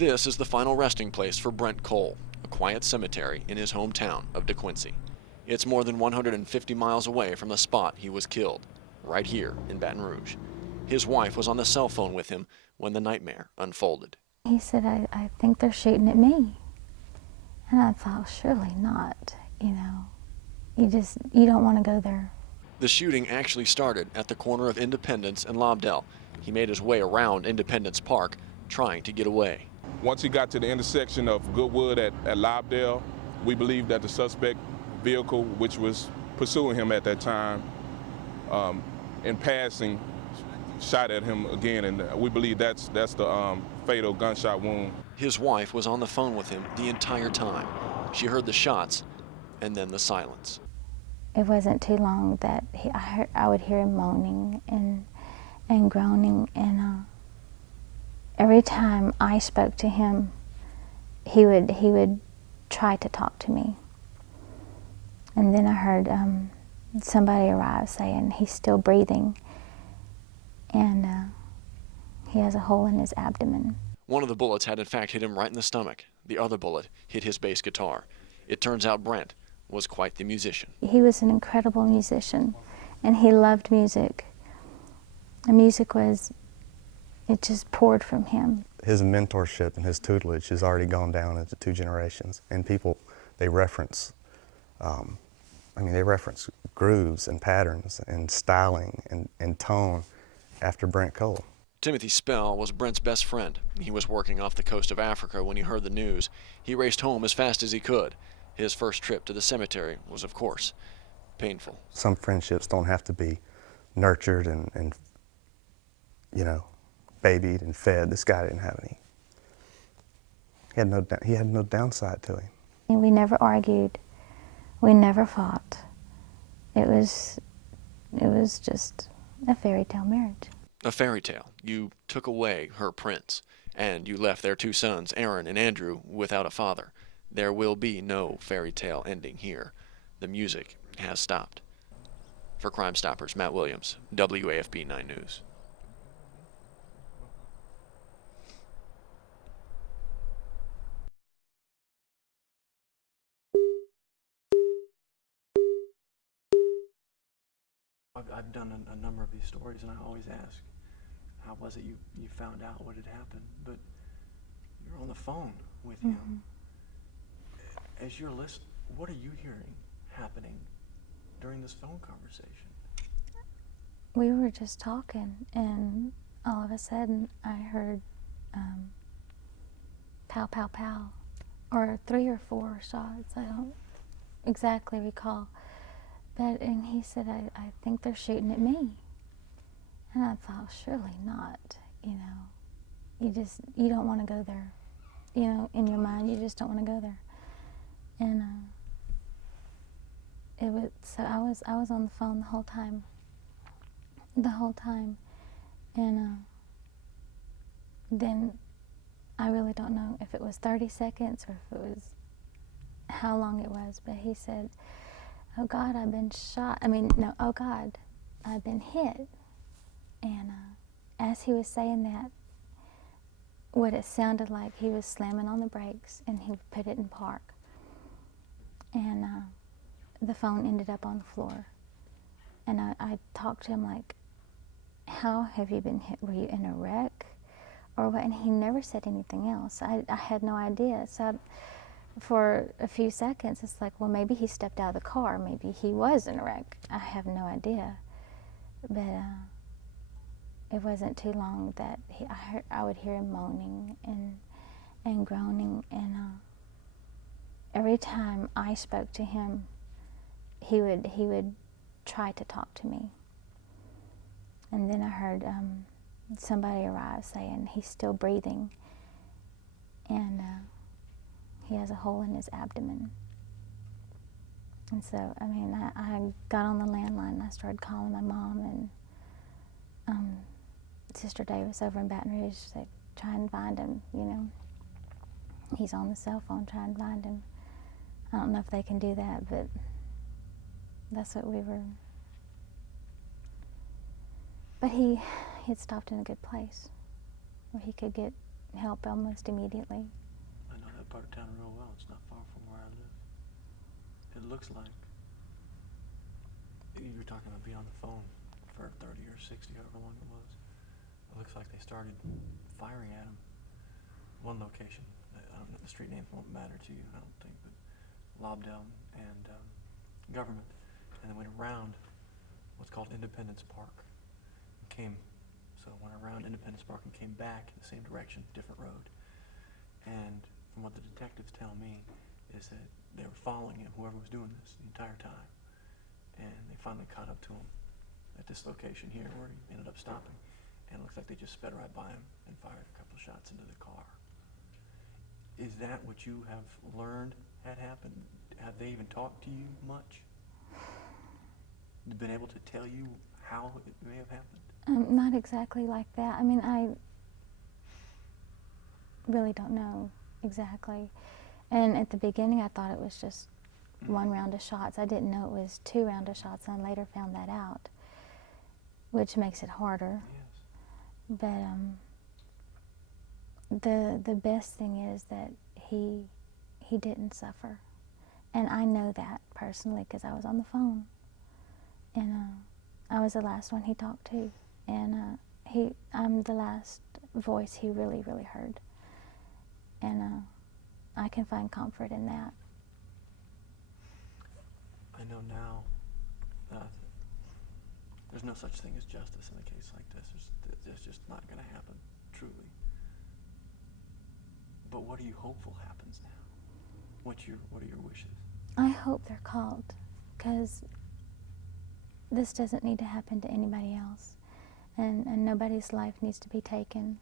This is the final resting place for Brent Cole, a quiet cemetery in his hometown of DeQuincy. It's more than 150 miles away from the spot he was killed, right here in Baton Rouge. His wife was on the cell phone with him when the nightmare unfolded. He said, I think they're shooting at me. And I thought, surely not, you know. You don't want to go there. The shooting actually started at the corner of Independence and Lobdell. He made his way around Independence Park, trying to get away. Once he got to the intersection of Goodwood at Lobdell, we believe that the suspect vehicle, which was pursuing him at that time, in passing, shot at him again, and we believe that's the fatal gunshot wound. His wife was on the phone with him the entire time. She heard the shots and then the silence. It wasn't too long that I would hear him moaning and groaning, and every time I spoke to him, he would try to talk to me. And then I heard somebody arrive saying he's still breathing, and he has a hole in his abdomen. One of the bullets had in fact hit him right in the stomach. The other bullet hit his bass guitar. It turns out Brent was quite the musician. He was an incredible musician, and he loved music. And music it just poured from him. His mentorship and his tutelage has already gone down into 2 generations, and people, they reference, they reference grooves and patterns and styling and tone after Brent Cole. Timothy Spell was Brent's best friend. He was working off the coast of Africa when he heard the news. He raced home as fast as he could. His first trip to the cemetery was, of course, painful. Some friendships don't have to be nurtured and babied and fed. This guy didn't have any. He had no downside to him. We never argued. We never fought. It was just a fairy tale marriage. A fairy tale. You took away her prince, and you left their 2 sons, Aaron and Andrew, without a father. There will be no fairy tale ending here. The music has stopped. For Crimestoppers, Matt Williams, WAFB 9 News. I've done a number of these stories, and I always ask, how was it you found out what had happened? But you're on the phone with him. As you're listening, what are you hearing happening during this phone conversation? We were just talking, and all of a sudden I heard pow, pow, pow, or 3 or 4 shots. I don't exactly recall. And he said, I think they're shooting at me. And I thought, surely not, you know. You don't want to go there. You know, in your mind, you just don't want to go there. And so I was on the phone the whole time. And then I really don't know if it was 30 seconds or if it was how long it was, but he said, oh God, I've been shot. Oh God, I've been hit. And as he was saying that, what it sounded like, he was slamming on the brakes and he put it in park. And the phone ended up on the floor. And I talked to him like, how have you been hit? Were you in a wreck or what? And he never said anything else. I had no idea. So for a few seconds, it's like, well, maybe he stepped out of the car. Maybe he was in a wreck. I have no idea. But it wasn't too long that I would hear him moaning and groaning. And every time I spoke to him, he would try to talk to me. And then I heard somebody arrive saying he's still breathing, and he has a hole in his abdomen. And so, I got on the landline and I started calling my mom, and Sister Davis over in Baton Rouge said, try and find him, you know. He's on the cell phone, try and find him. I don't know if they can do that, but that's what we were. But he had stopped in a good place where he could get help almost immediately. I know that part of town real well. It's not far from where I live. It looks like you were talking about being on the phone for 30 or 60, however long it was. It looks like they started firing at him. One location, I don't know, the street names won't matter to you, I don't think, but Lobdell and Government, and then went around what's called Independence Park. Went around Independence Park and came back in the same direction, different road. And from what the detectives tell me is that they were following him, whoever was doing this, the entire time. And they finally caught up to him at this location here where he ended up stopping. And it looks like they just sped right by him and fired a couple of shots into the car. Is that what you have learned had happened? Have they even talked to you much? Been able to tell you how it may have happened? Not exactly like that. I mean, I really don't know exactly. And at the beginning, I thought it was just one round of shots. I didn't know it was 2 rounds of shots, and I later found that out, which makes it harder. Yes. But the best thing is that he didn't suffer, and I know that personally because I was on the phone, and I was the last one he talked to, and I'm the last voice he really heard, and I can find comfort in that. I know now that there's no such thing as justice in a case like this. It's just not going to happen, truly. But what are you hopeful happens now? What are your wishes? I hope they're called, because this doesn't need to happen to anybody else, and nobody's life needs to be taken.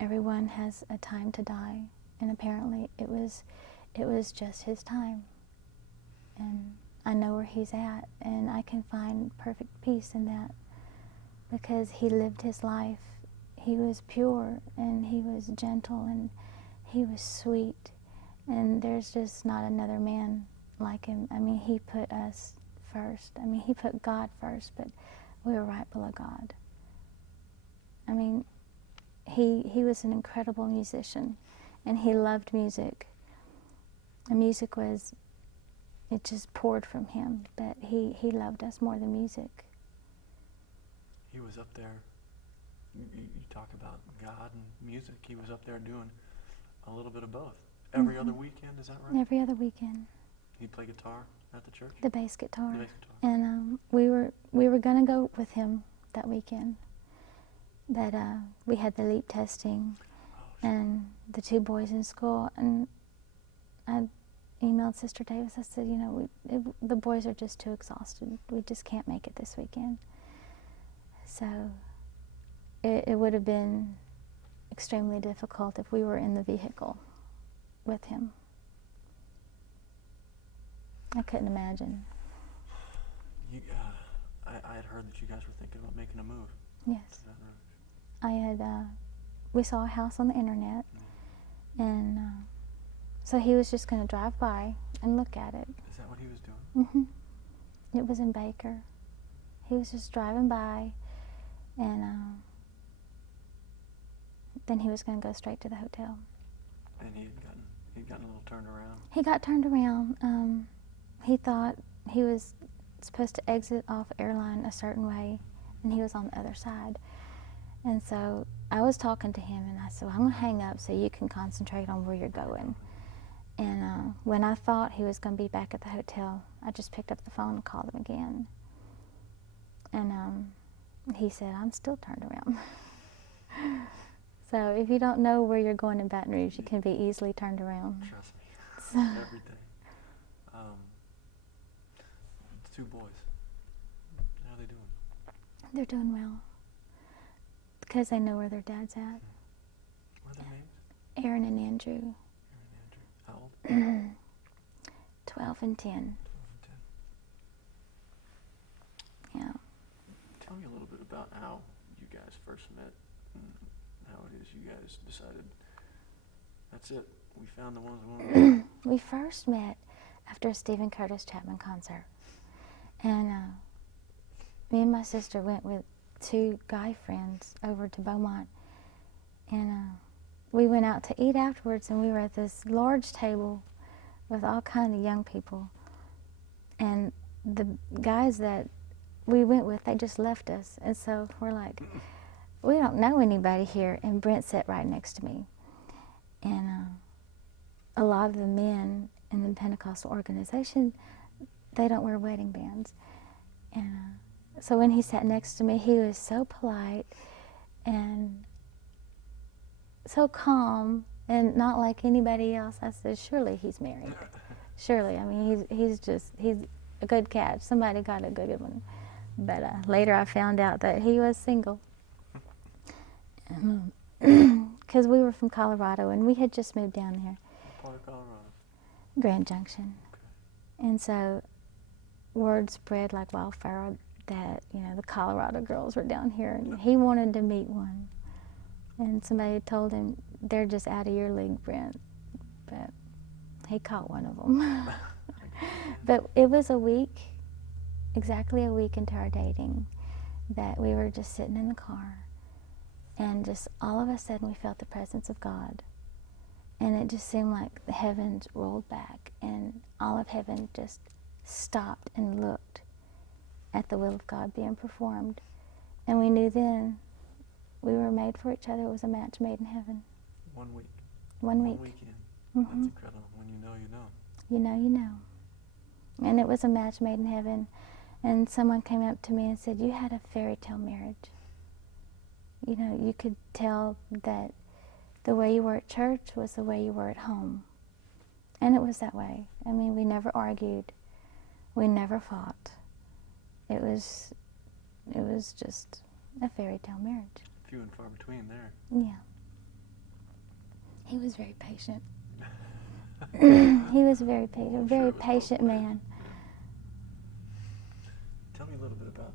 Everyone has a time to die, and apparently it was just his time. And I know where he's at, and I can find perfect peace in that, because he lived his life. He was pure, and he was gentle, and he was sweet, and there's just not another man like him. I mean, he put us first. I mean, he put God first, but we were right below God. I mean, he was an incredible musician, and he loved music. And music it just poured from him, but he loved us more than music. He was up there, you talk about God and music, he was up there doing a little bit of both. Every other weekend, is that right? Every other weekend. He'd play guitar at the church? The bass guitar. The bass guitar. And we were going to go with him that weekend. But we had the LEAP testing, and the 2 boys in school, and I emailed Sister Davis. I said, you know, the boys are just too exhausted. We just can't make it this weekend. So it would have been extremely difficult if we were in the vehicle with him. I couldn't imagine. I had heard that you guys were thinking about making a move. Yes. We saw a house on the internet, and so he was just going to drive by and look at it. Is that what he was doing? Mm-hmm. It was in Baker. He was just driving by, and then he was going to go straight to the hotel. And he'd gotten a little turned around? He got turned around. He thought he was supposed to exit off airline a certain way, and he was on the other side. And so I was talking to him, and I said, well, I'm going to hang up so you can concentrate on where you're going. And when I thought he was going to be back at the hotel, I just picked up the phone and called him again. And he said, I'm still turned around. So if you don't know where you're going in Baton Rouge, you can be easily turned around. Trust me. So. Every day. The 2 boys, how are they doing? They're doing well, because they know where their dad's at. What are their names? Aaron and Andrew. Aaron and Andrew. How old? 12 and 10. 12 and 10. Yeah. Tell me a little bit about how you guys first met, and how it is you guys decided, that's it, we found the ones we wanted. We first met after a Stephen Curtis Chapman concert. And me and my sister went with 2 guy friends over to Beaumont, and we went out to eat afterwards, and we were at this large table with all kind of young people, and the guys that we went with, they just left us, and so we're like, we don't know anybody here, and Brent sat right next to me, and a lot of the men in the Pentecostal organization, they don't wear wedding bands, and so when he sat next to me, he was so polite and so calm and not like anybody else. I said, surely he's married. Surely. I mean, he's a good catch. Somebody got a good one. But later I found out that he was single. Because we were from Colorado and we had just moved down there. What part of Colorado? Grand Junction. Okay. And so word spread like wildfire that, you know, the Colorado girls were down here, and he wanted to meet one. And somebody told him, they're just out of your league, Brent. But he caught one of them. But it was a week, exactly a week into our dating, that we were just sitting in the car, and just all of a sudden we felt the presence of God. And it just seemed like the heavens rolled back, and all of heaven just stopped and looked at the will of God being performed. And we knew then we were made for each other. It was a match made in heaven. 1 week. 1 week. 1 weekend. Mm-hmm. That's incredible. When you know, you know. You know, you know. And it was a match made in heaven. And someone came up to me and said, you had a fairy tale marriage. You know, you could tell that the way you were at church was the way you were at home. And it was that way. I mean, we never argued. We never fought. It was just a fairy tale marriage. Few and far between there. Yeah. He was very patient. He was very patient, a very patient man. Tell me a little bit about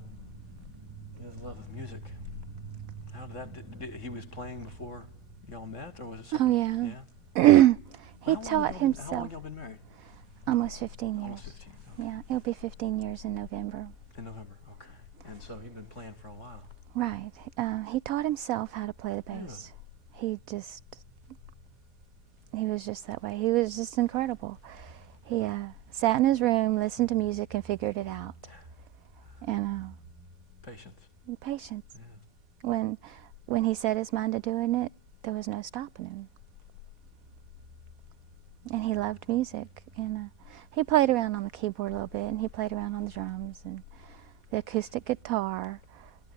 his love of music. How did that, he was playing before y'all met, or was it something? Oh, yeah. Yeah? He taught himself. How long y'all been married? Almost 15 years. Almost 15. Okay. Yeah, it'll be 15 years in November. In November, okay. And so he'd been playing for a while. Right. He taught himself how to play the bass. Yeah. He was just that way. He was just incredible. He sat in his room, listened to music, and figured it out. And patience. Patience. Yeah. When he set his mind to doing it, there was no stopping him. And he loved music. And he played around on the keyboard a little bit, and he played around on the drums and the acoustic guitar.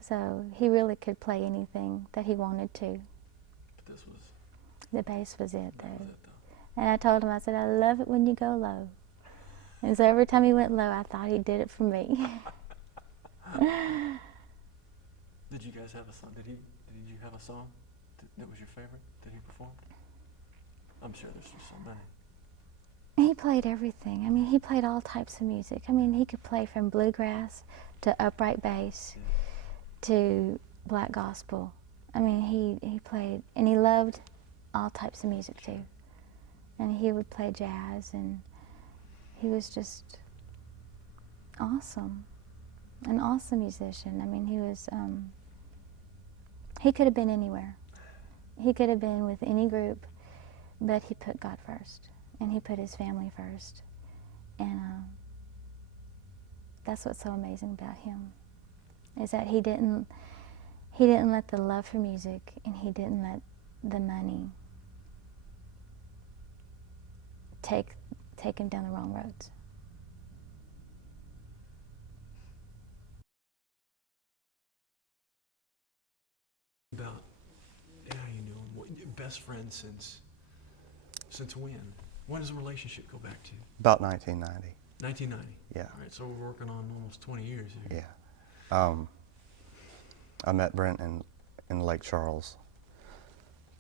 So he really could play anything that he wanted to. But this was... The bass was it, though. That was it, though. And I told him, I said, I love it when you go low. And so every time he went low, I thought he did it for me. Did you guys have a song? Did you have a song that was your favorite that he performed? I'm sure there's just so many. He played everything. I mean, he played all types of music. I mean, he could play from bluegrass to upright bass to black gospel. I mean, he played, and he loved all types of music too. And he would play jazz, and he was just awesome. An awesome musician. I mean, he was, he could have been anywhere. He could have been with any group, but he put God first, and he put his family first. And that's what's so amazing about him, is that he didn't let the love for music, and he didn't let the money take him down the wrong roads. About how you knew him. Best friends since when? When does the relationship go back to? About 1990. 1990. Yeah. All right, so we're working on almost 20 years here. Yeah. I met Brent in Lake Charles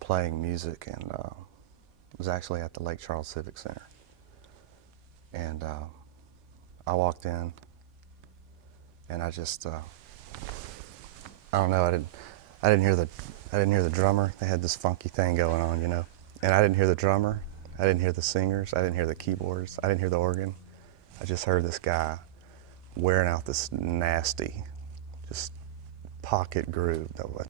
playing music, and it was actually at the Lake Charles Civic Center. And I walked in, and I just I don't know, I didn't hear the drummer. They had this funky thing going on, you know. And I didn't hear the drummer. I didn't hear the singers. I didn't hear the keyboards. I didn't hear the organ. I just heard this guy wearing out this nasty, just pocket groove, though.